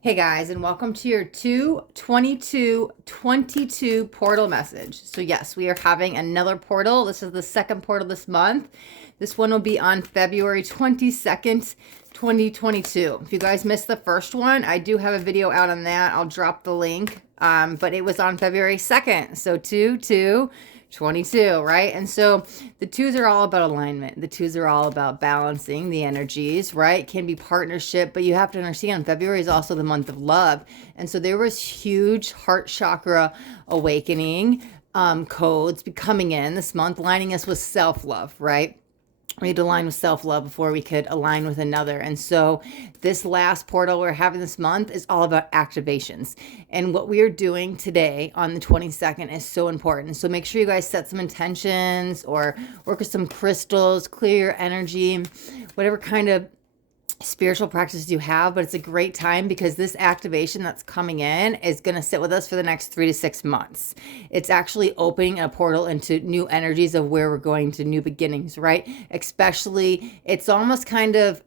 Hey guys, and welcome to your 2/22/22 portal message. So yes, we are having another portal. This is the second portal this month. This one will be on February 22nd, 2022. If you guys missed the first one, I do have a video out on that. I'll drop the link. But it was on February 2nd. So 2/2/22, right? And so the twos are all about alignment. The twos are all about balancing the energies, right? It can be partnership, but you have to understand February is also the month of love. And so there was huge heart chakra awakening codes coming in this month, lining us with self-love, right? We had to align with self-love before we could align with another. And so this last portal we're having this month is all about activations. And what we are doing today on the 22nd is so important. So make sure you guys set some intentions or work with some crystals, clear your energy, whatever kind of spiritual practices you have, but it's a great time because this activation that's coming in is going to sit with us for the next 3 to 6 months. It's actually opening a portal into new energies of where we're going to new beginnings, right? Especially, it's almost kind of,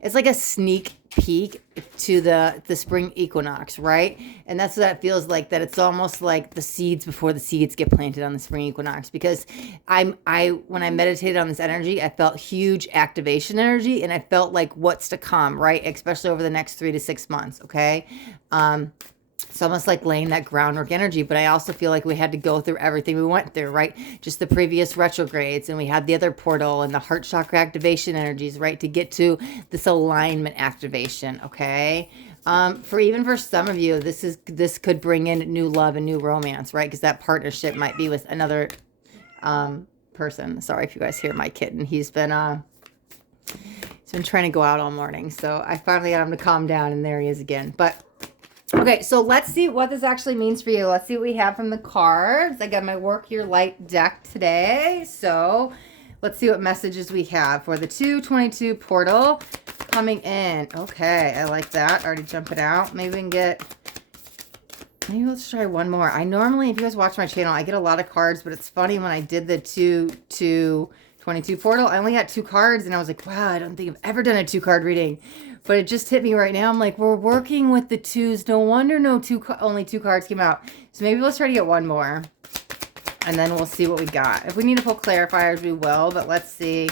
it's like a sneak peek to the spring equinox, right? And that's what that feels like, that it's almost like the seeds before the seeds get planted on the spring equinox. Because when I meditated on this energy, I felt huge activation energy, and I felt like what's to come, right? Especially over the next 3 to 6 months. Okay. It's almost like laying that groundwork energy, but I also feel like we had to go through everything we went through, right? Just the previous retrogrades, and we had the other portal and the heart chakra activation energies, right? To get to this alignment activation, okay? For some of you, this could bring in new love and new romance, right? Because that partnership might be with another person. Sorry if you guys hear my kitten. He's been trying to go out all morning, so I finally got him to calm down, and there he is again. But okay, so let's see what this actually means for you. Let's see what we have from the cards. I got my Work Your Light deck today. So let's see what messages we have for the 2/22 portal coming in. Okay, I like that. Already jumping out. Maybe let's try one more. I normally, if you guys watch my channel, I get a lot of cards, but it's funny when I did the 2/22 portal, I only got 2 cards, and I was like, wow, I don't think I've ever done a 2-card reading. But it just hit me right now. I'm like, we're working with the twos. No wonder only 2 cards came out. So maybe let's try to get one more, and then we'll see what we got. If we need to pull clarifiers, we will, but let's see.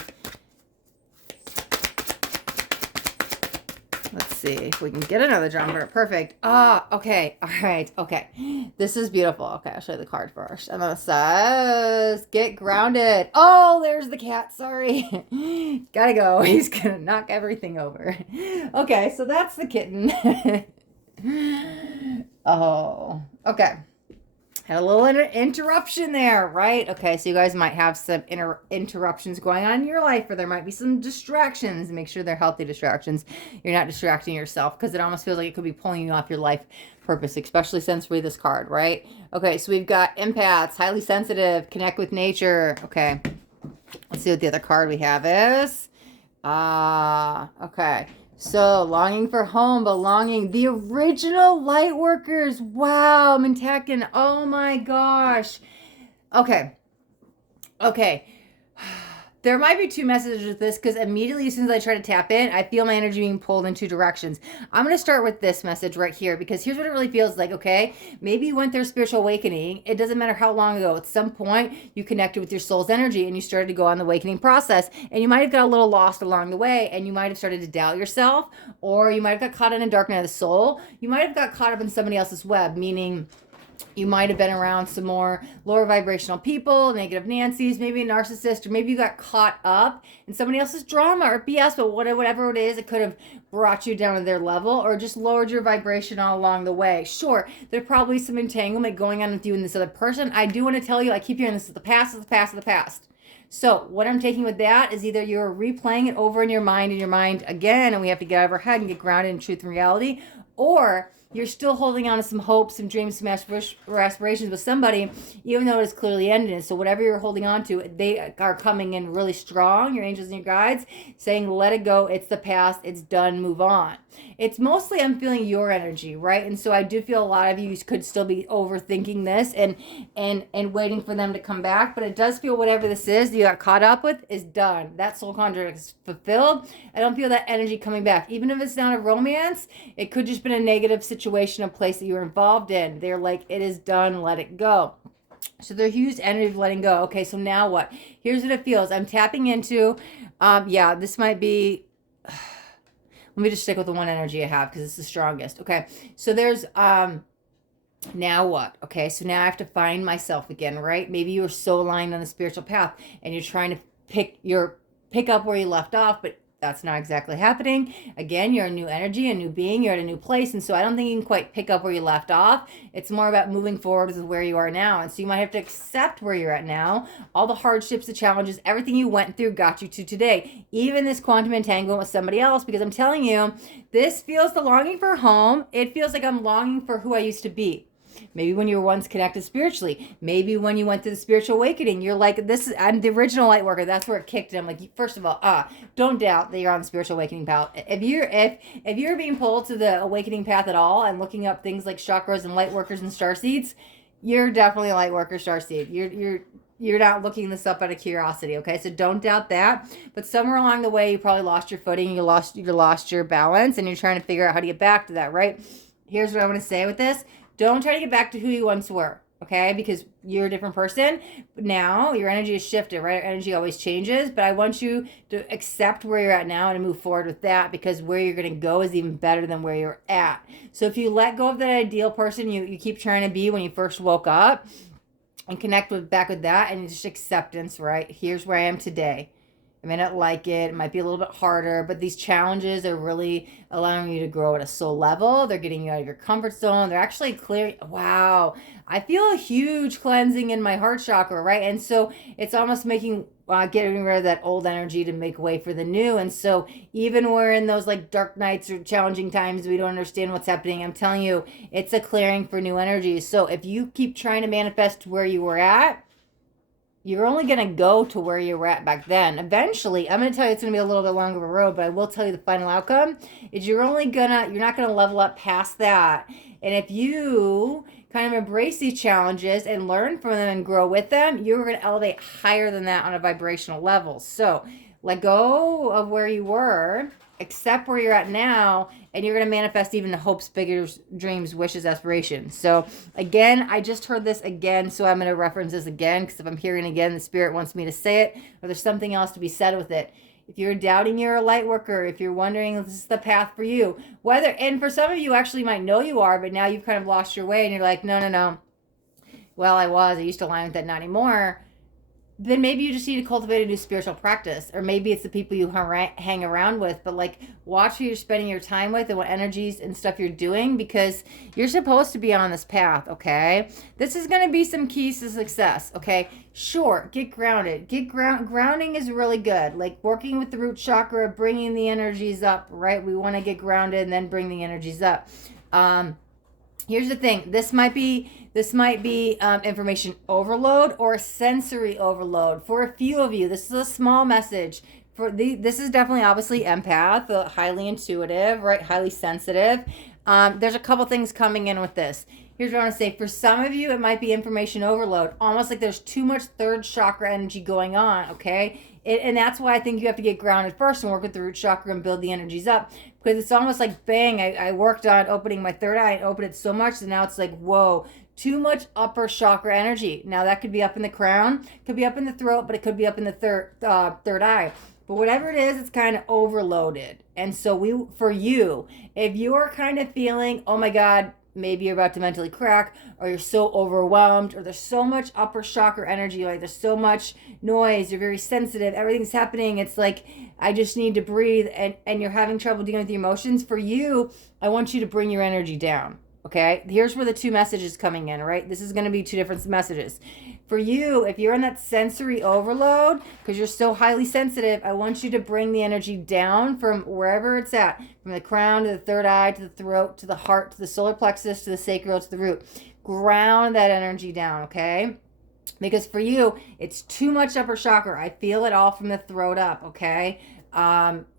Let's see if we can get another jumper. Perfect. Okay. All right. Okay. This is beautiful. Okay, I'll show you the card first. And then it says, get grounded. Oh, there's the cat. Sorry. Gotta go. He's gonna knock everything over. Okay, so that's the kitten. Oh, okay. Had a little interruption there, right? Okay, so you guys might have some interruptions going on in your life, or there might be some distractions. Make sure they're healthy distractions. You're not distracting yourself, because it almost feels like it could be pulling you off your life purpose, especially since we read this card, right? Okay, so we've got empaths, highly sensitive, connect with nature. Okay, let's see what the other card we have is. Okay. So, longing for home, belonging, the original light workers. Wow, Mintakin. Oh my gosh. Okay. There might be 2 messages with this, because immediately as soon as I try to tap in, I feel my energy being pulled in 2 directions. I'm going to start with this message right here, because here's what it really feels like, okay? Maybe you went through spiritual awakening. It doesn't matter how long ago. At some point, you connected with your soul's energy, and you started to go on the awakening process, and you might have got a little lost along the way, and you might have started to doubt yourself, or you might have got caught in a dark night of the soul. You might have got caught up in somebody else's web, meaning you might have been around some more lower vibrational people, negative Nancy's, maybe a narcissist, or maybe you got caught up in somebody else's drama or BS, but whatever it is, it could have brought you down to their level or just lowered your vibration all along the way. Sure, there's probably some entanglement going on with you and this other person. I do want to tell you, I keep hearing this is the past, is the past, is the past. So what I'm taking with that is either you're replaying it over in your mind again, and we have to get out of our head and get grounded in truth and reality, or you're still holding on to some hopes, some dreams, some aspirations with somebody, even though it's clearly ended. So whatever you're holding on to, they are coming in really strong, your angels and your guides, saying, let it go. It's the past. It's done. Move on. It's mostly, I'm feeling your energy, right? And so I do feel a lot of you could still be overthinking this and waiting for them to come back. But it does feel whatever this is you got caught up with is done. That soul contract is fulfilled. I don't feel that energy coming back. Even if it's not a romance, it could just been a negative situation, a place that you were involved in. They're like, it is done. Let it go. So they're huge energy of letting go. Okay, so now what? Here's what it feels. I'm tapping into, this might be... Let me just stick with the one energy I have because it's the strongest. Okay, so there's now what? Okay, so now I have to find myself again, right? Maybe you were so aligned on the spiritual path and you're trying to pick up where you left off, but that's not exactly happening. Again, you're a new energy, a new being, you're at a new place. And so I don't think you can quite pick up where you left off. It's more about moving forward with where you are now. And so you might have to accept where you're at now. All the hardships, the challenges, everything you went through got you to today. Even this quantum entanglement with somebody else, because I'm telling you, this feels the longing for home. It feels like I'm longing for who I used to be. Maybe when you were once connected spiritually. Maybe when you went through the spiritual awakening, you're like, I'm the original light worker. That's where it kicked in. I'm like, first of all, don't doubt that you're on the spiritual awakening path. If you're being pulled to the awakening path at all and looking up things like chakras and light workers and starseeds, you're definitely a light worker starseed. You're not looking this up out of curiosity, okay? So don't doubt that. But somewhere along the way, you probably lost your footing, you lost your balance, and you're trying to figure out how to get back to that, right? Here's what I want to say with this. Don't try to get back to who you once were, okay? Because you're a different person. But now your energy has shifted, right? Energy always changes. But I want you to accept where you're at now and move forward with that, because where you're going to go is even better than where you're at. So if you let go of that ideal person you keep trying to be when you first woke up and connect back with that and just acceptance, right? Here's where I am today. I may not like it. It might be a little bit harder, but these challenges are really allowing you to grow at a soul level. They're getting you out of your comfort zone. They're actually clearing. Wow. I feel a huge cleansing in my heart chakra, right? And so it's almost making, getting rid of that old energy to make way for the new. And so even when we're in those like dark nights or challenging times, we don't understand what's happening. I'm telling you, it's a clearing for new energies. So if you keep trying to manifest where you were at, you're only going to go to where you were at back then. Eventually, I'm going to tell you it's going to be a little bit longer of a road, but I will tell you the final outcome is you're not going to level up past that. And if you kind of embrace these challenges and learn from them and grow with them, you're going to elevate higher than that on a vibrational level. So let go of where you were, accept where you're at now, and you're going to manifest even the hopes, figures, dreams, wishes, aspirations. So again, I just heard this again, so I'm going to reference this again, because if I'm hearing again, the spirit wants me to say it, or there's something else to be said with it. If you're doubting you're a light worker, if you're wondering if this is the path for you, and for some of you actually might know you are, but now you've kind of lost your way and you're like, no. Well, I used to align with that, not anymore. Then maybe you just need to cultivate a new spiritual practice, or maybe it's the people you hang around with, but like watch who you're spending your time with and what energies and stuff you're doing, because you're supposed to be on this path, okay? This is going to be some keys to success, okay? Sure, get grounded. Grounding is really good, like working with the root chakra, bringing the energies up, right? We want to get grounded and then bring the energies up. Here's the thing. This might be information overload or sensory overload. For a few of you, this is a small message. This is definitely obviously empath, highly intuitive, right? Highly sensitive. There's a couple things coming in with this. Here's what I want to say. For some of you, it might be information overload. Almost like there's too much third chakra energy going on, okay? And that's why I think you have to get grounded first and work with the root chakra and build the energies up. Because it's almost like, bang, I worked on opening my third eye and opened it so much that now it's like, whoa, too much upper chakra energy. Now that could be up in the crown, could be up in the throat, but it could be up in the third eye. But whatever it is, it's kind of overloaded. And so for you, if you're kind of feeling, oh my God, maybe you're about to mentally crack, or you're so overwhelmed, or there's so much upper chakra energy, like there's so much noise, you're very sensitive, everything's happening, it's like, I just need to breathe, and you're having trouble dealing with the emotions. For you, I want you to bring your energy down. Okay, here's where the two messages coming in, right? This is going to be two different messages. For you, if you're in that sensory overload, because you're so highly sensitive, I want you to bring the energy down from wherever it's at, from the crown to the third eye, to the throat, to the heart, to the solar plexus, to the sacral, to the root. Ground that energy down, okay? Because for you, it's too much upper chakra. I feel it all from the throat up, okay?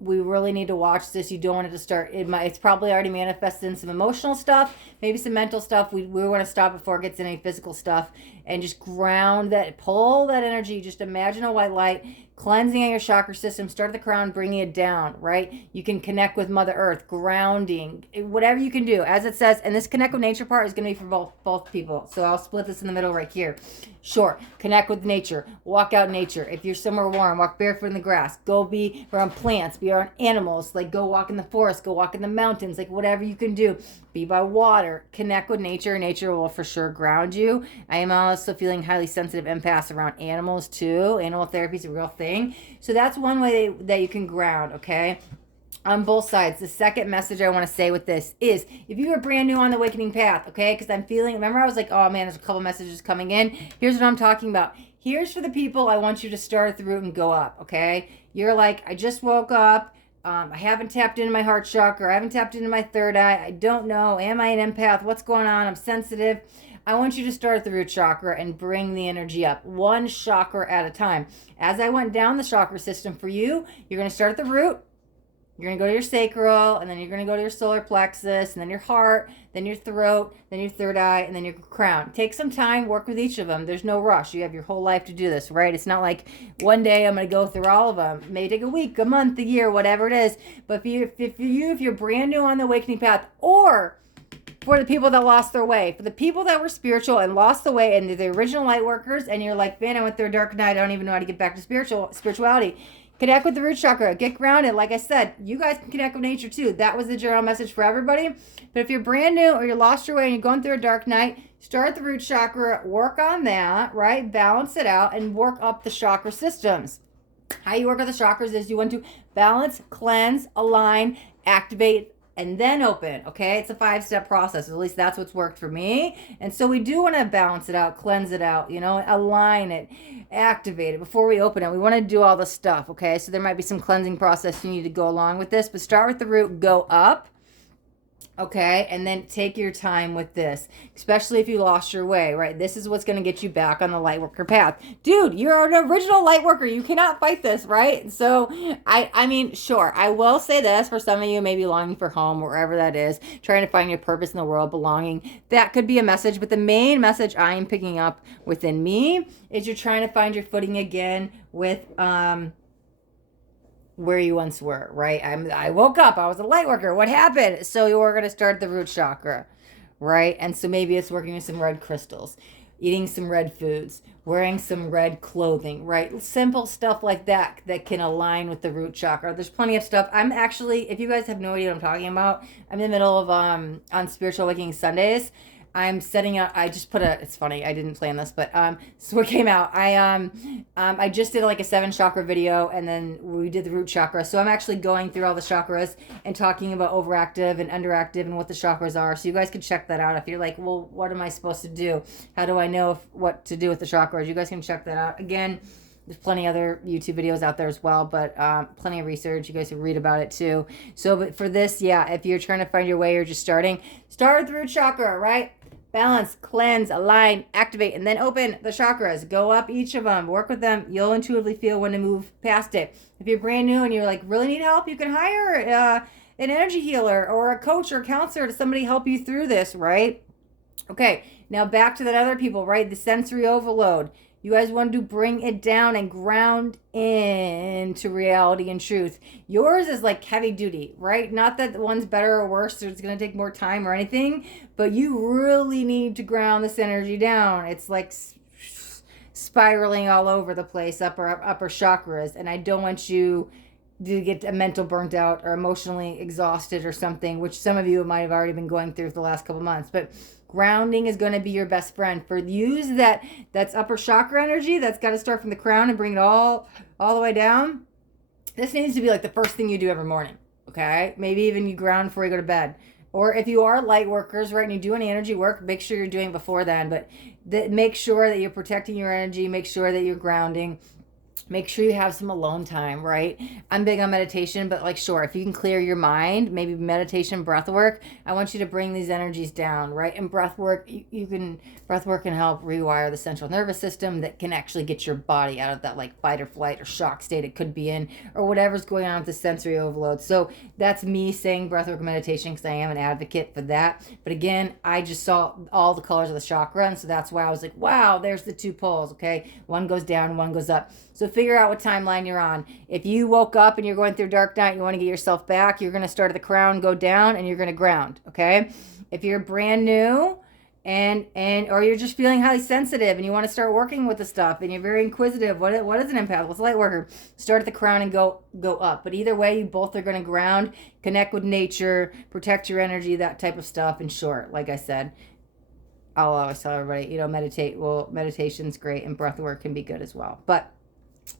We really need to watch this. You don't want it to start. It's probably already manifested in some emotional stuff, maybe some mental stuff. We want to stop before it gets in any physical stuff, and just ground that, pull that energy. Just imagine a white light cleansing your chakra system. Start at the crown, bringing it down, right? You can connect with Mother Earth, grounding, whatever you can do. As it says, and this connect with nature part is going to be for both people. So I'll split this in the middle right here. Sure, connect with nature, walk out in nature. If you're somewhere warm, walk barefoot in the grass. Go be around plants, be around animals. Like go walk in the forest, go walk in the mountains. Like whatever you can do. Be by water. Connect with nature. Nature will for sure ground you. I am also feeling highly sensitive empaths around animals too. Animal therapy is a real thing. So that's one way that you can ground, okay? On both sides. The second message I want to say with this is, if you are brand new on the awakening path, okay, because I'm feeling, remember I was like, oh man, there's a couple messages coming in. Here's what I'm talking about. Here's for the people I want you to start at the root and go up, okay? You're like, I just woke up. I haven't tapped into my heart chakra. I haven't tapped into my third eye. I don't know. Am I an empath? What's going on? I'm sensitive. I want you to start at the root chakra and bring the energy up, one chakra at a time. As I went down the chakra system for you, you're going to start at the root. You're going to go to your sacral, and then you're going to go to your solar plexus, and then your heart, then your throat, then your third eye, and then your crown. Take some time, work with each of them. There's no rush. You have your whole life to do this, right? It's not like one day I'm going to go through all of them. It may take a week, a month, a year, whatever it is. But if you're brand new on the awakening path, or for the people that lost their way, for the people that were spiritual and lost the way, and the original light workers, and you're like, man, I went through a dark night. I don't even know how to get back to spirituality. Connect with the root chakra. Get grounded. Like I said, you guys can connect with nature too. That was the general message for everybody. But if you're brand new or you lost your way and you're going through a dark night, start the root chakra, work on that, right? Balance it out and work up the chakra systems. How you work with the chakras is you want to balance, cleanse, align, activate, and then open, okay? It's a 5-step process. At least that's what's worked for me. And so we do want to balance it out, cleanse it out, align it, activate it before we open it. We want to do all the stuff, okay? So there might be some cleansing process you need to go along with this, but start with the root, go up. Okay, and then take your time with this, especially if you lost your way, right? This is what's going to get you back on the lightworker path. Dude, you're an original lightworker. You cannot fight this, right? So, I mean, sure, I will say this, for some of you, maybe longing for home, wherever that is, trying to find your purpose in the world, belonging, that could be a message, but the main message I am picking up within me is you're trying to find your footing again with, where you once were, right? I woke up, I was a light worker. What happened? So you were going to start the root chakra, right? And so maybe it's working with some red crystals, eating some red foods, wearing some red clothing, right? Simple stuff like that can align with the root chakra. There's plenty of stuff. I'm actually, if you guys have no idea what I'm talking about, I'm in the middle of on Spiritual Awakening Sundays. I'm setting up, I just put it's funny, I didn't plan this, but so what came out, I just did like a 7 chakra video, and then we did the root chakra. So I'm actually going through all the chakras and talking about overactive and underactive and what the chakras are. So you guys can check that out. If you're like, well, what am I supposed to do? How do I know what to do with the chakras? You guys can check that out. Again, there's plenty other YouTube videos out there as well, but plenty of research. You guys can read about it too. So, but for this, yeah, if you're trying to find your way or just starting, start with the root chakra, right? Balance, cleanse, align, activate, and then open the chakras. Go up each of them. Work with them. You'll intuitively feel when to move past it. If you're brand new and you're like, really need help, you can hire an energy healer or a coach or a counselor to somebody help you through this, right? Okay, now back to that other people, right? The sensory overload. You guys want to bring it down and ground into reality and truth. Yours is like heavy duty, right? Not that one's better or worse, or it's going to take more time or anything, but you really need to ground this energy down. It's like spiraling all over the place, upper chakras, and I don't want you to get a mental burnt out or emotionally exhausted or something, which some of you might have already been going through for the last couple months. But grounding is going to be your best friend. For use that's upper chakra energy, that's got to start from the crown and bring it all the way down. This needs to be like the first thing you do every morning, okay? Maybe even you ground before you go to bed. Or if you are light workers, right, and you do any energy work, make sure you're doing it before then. But make sure that you're protecting your energy. Make sure that you're grounding. Make sure you have some alone time, right? I'm big on meditation, but like, sure, if you can clear your mind, maybe meditation, breath work, I want you to bring these energies down, right? And breath work, breath work can help rewire the central nervous system that can actually get your body out of that like fight or flight or shock state it could be in, or whatever's going on with the sensory overload. So that's me saying breath work meditation because I am an advocate for that. But again, I just saw all the colors of the chakra, and so that's why I was like, wow, there's the two poles, okay? One goes down, one goes up. So figure out what timeline you're on. If you woke up and you're going through dark night, you want to get yourself back, you're going to start at the crown, go down, and you're going to ground, okay? If you're brand new and or you're just feeling highly sensitive and you want to start working with the stuff and you're very inquisitive, what is an empath? What's a light worker? Start at the crown and go up. But either way, you both are going to ground, connect with nature, protect your energy, that type of stuff. In short, like I said, I'll always tell everybody, meditate. Well, meditation's great and breath work can be good as well. But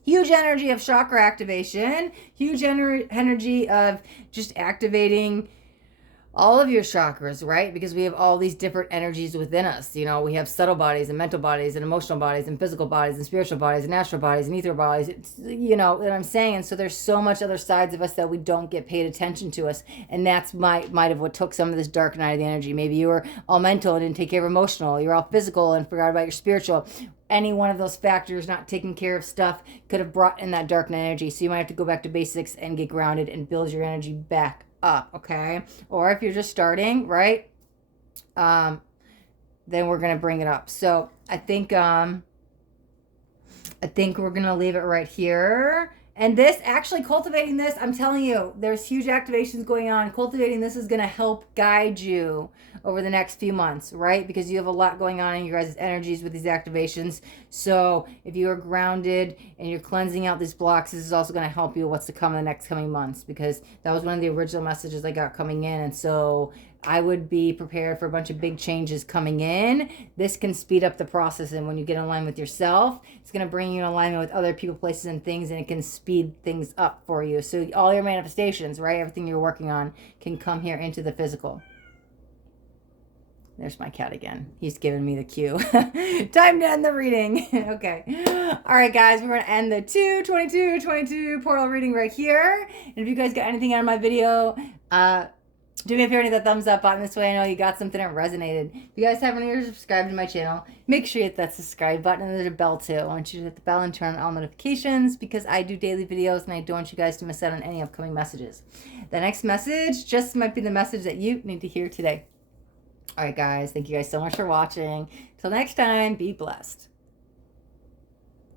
huge energy of chakra activation, huge energy of just activating all of your chakras, right? Because we have all these different energies within us. We have subtle bodies and mental bodies and emotional bodies and physical bodies and spiritual bodies and astral bodies and ether bodies. It's, what I'm saying. And so there's so much other sides of us that we don't get paid attention to us. And that's might have what took some of this dark night of the energy. Maybe you were all mental and didn't take care of emotional. You're all physical and forgot about your spiritual. Any one of those factors, not taking care of stuff, could have brought in that dark energy. So you might have to go back to basics and get grounded and build your energy back up, okay? Or if you're just starting, right? Then we're gonna bring it up. So I think we're gonna leave it right here. And this, actually cultivating this, I'm telling you, there's huge activations going on. Cultivating this is going to help guide you over the next few months, right? Because you have a lot going on in your guys' energies with these activations. So if you are grounded and you're cleansing out these blocks, this is also going to help you what's to come in the next coming months, because that was one of the original messages I got coming in. And so I would be prepared for a bunch of big changes coming in. This can speed up the process, and when you get in line with yourself, it's going to bring you in alignment with other people, places, and things, and it can speed things up for you. So all your manifestations, right, everything you're working on can come here into the physical. There's my cat again. He's giving me the cue. Time to end the reading. Okay. All right, guys, we're going to end the 2/22/22 portal reading right here. And if you guys got anything out of my video, do me a favor and hit that thumbs up button. This way I know you got something that resonated. If you guys haven't already subscribed to my channel, make sure you hit that subscribe button, and there's a bell too. I want you to hit the bell and turn on all notifications, because I do daily videos and I don't want you guys to miss out on any upcoming messages. The next message just might be the message that you need to hear today. All right, guys. Thank you guys so much for watching. Till next time, be blessed.